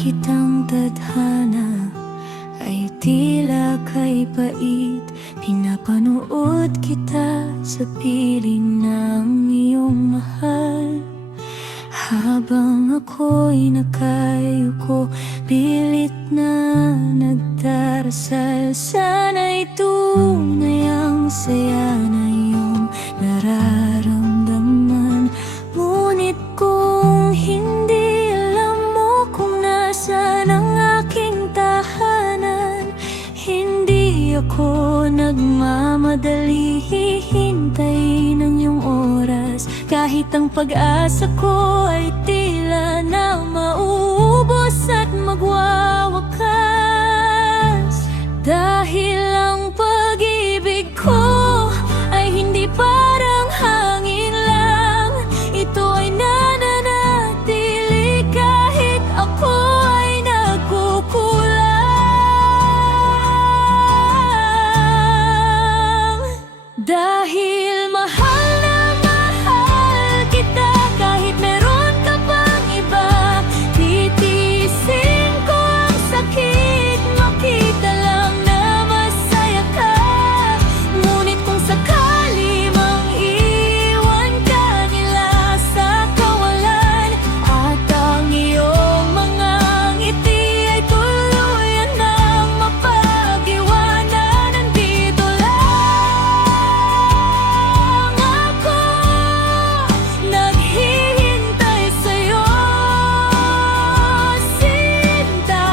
kitang tadhana ay tila kay pait. Pinapanood kita sa piling ng iyong mahal. Habang ako'y nakayuko, pilit na nagdarasal. Sana'y tunay ang saya na iyong nararamdaman. Ngunit kung hindi alam mo kung nasaan ang aking tahanan, hindi ako nagmamadali, hihintay ng iyong oras. Kahit ang pag-asa ko ay tila na mauubos at magwawakas. Dahil ang pag-ibig ko ay hindi parang hangin lang. Ito ay nananatili kahit ako ay nagkukulang. Dahil mahal na mahal kita, kahit meron ka pang iba, titiisin ko ang sakit, makita lang na masaya ka. Ngunit kung sakali mang iwan ka nila sa kawalan, at ang iyong mga ngiti ay tuluyan ng mapag-iwanan, nandito lang ako, naghihintay sa'yo, sinta.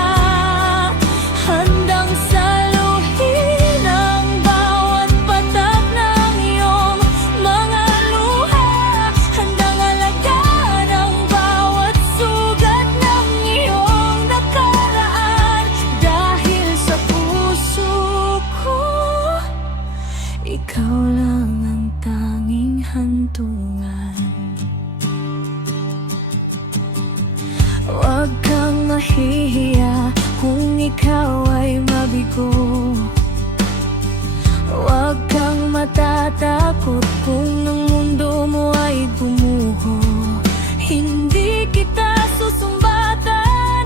Handang saluhin ang bawat patak ng iyong mga luha. Handang alagaan ang bawat sugat ng iyong nakaraan. Dahil sa puso ko, ikaw lang ang tanging hantungan. Huwag kang mahihiya kung ikaw ay mabigo. Huwag kang matatakot kung ang mundo mo ay gumuho. Hindi kita susumbatan,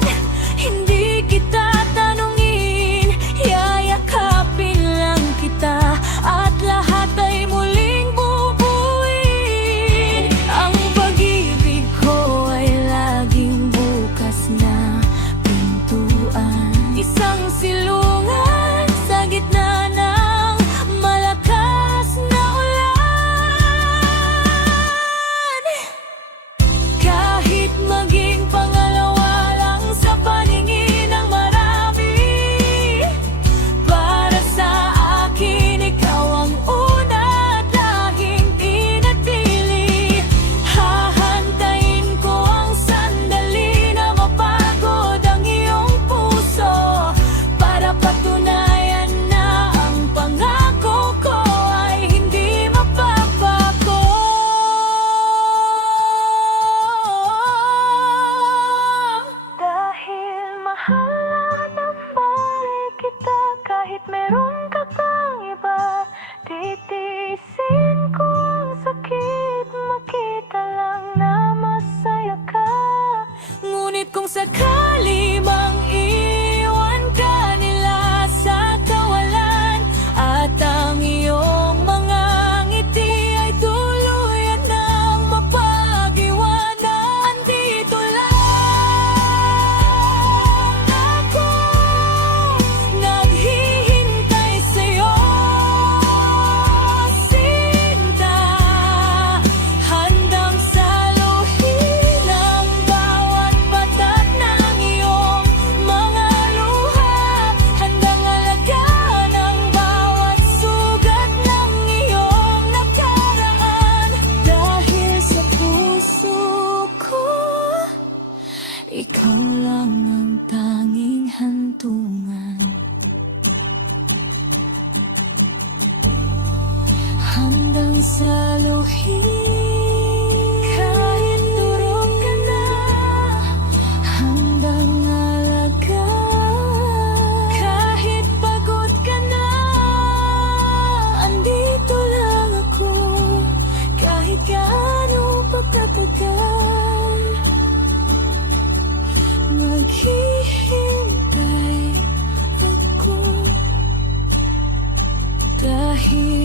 hindi kita tanungin, yayakapin lang kita at lahat ay muling bubuin. Ang pag-ibig ko ay laging bukas na pintuan, isang silungan sa gitna ng malakas na ulan. Kahit maging pangalawa lang sa paningin ng marami, para sa akin ikaw ang una at laging tinatili. Hahantayin ko ang sandali na mapagod ang iyong puso, para patunayan na ang pangako ko ay hindi mapapago. Dahil mahal na mahal kita, kahit meron ka pang iba, titiisin ko ang sakit, makita lang na masaya ka. Ngunit kung sakali mang iwan ka nila sa kawalan, at ang iyong mga ngiti ay tuluyan ng mapag-iwanan, andito lang ako, naghihintay sa'yo, sinta. Handang saluhin ang bawat patak ng iyong mga luha. Handang alagaan ang bawat sugat ng iyong nakaraan. Dahil sa puso ko, ikaw lang ang tanging hantungan. Handang saluhin kahit durog ka na, handang alagaan kahit pagod ka na. Andito lang ako, kahit gaano pa katagal. naghihintay ako. Dahil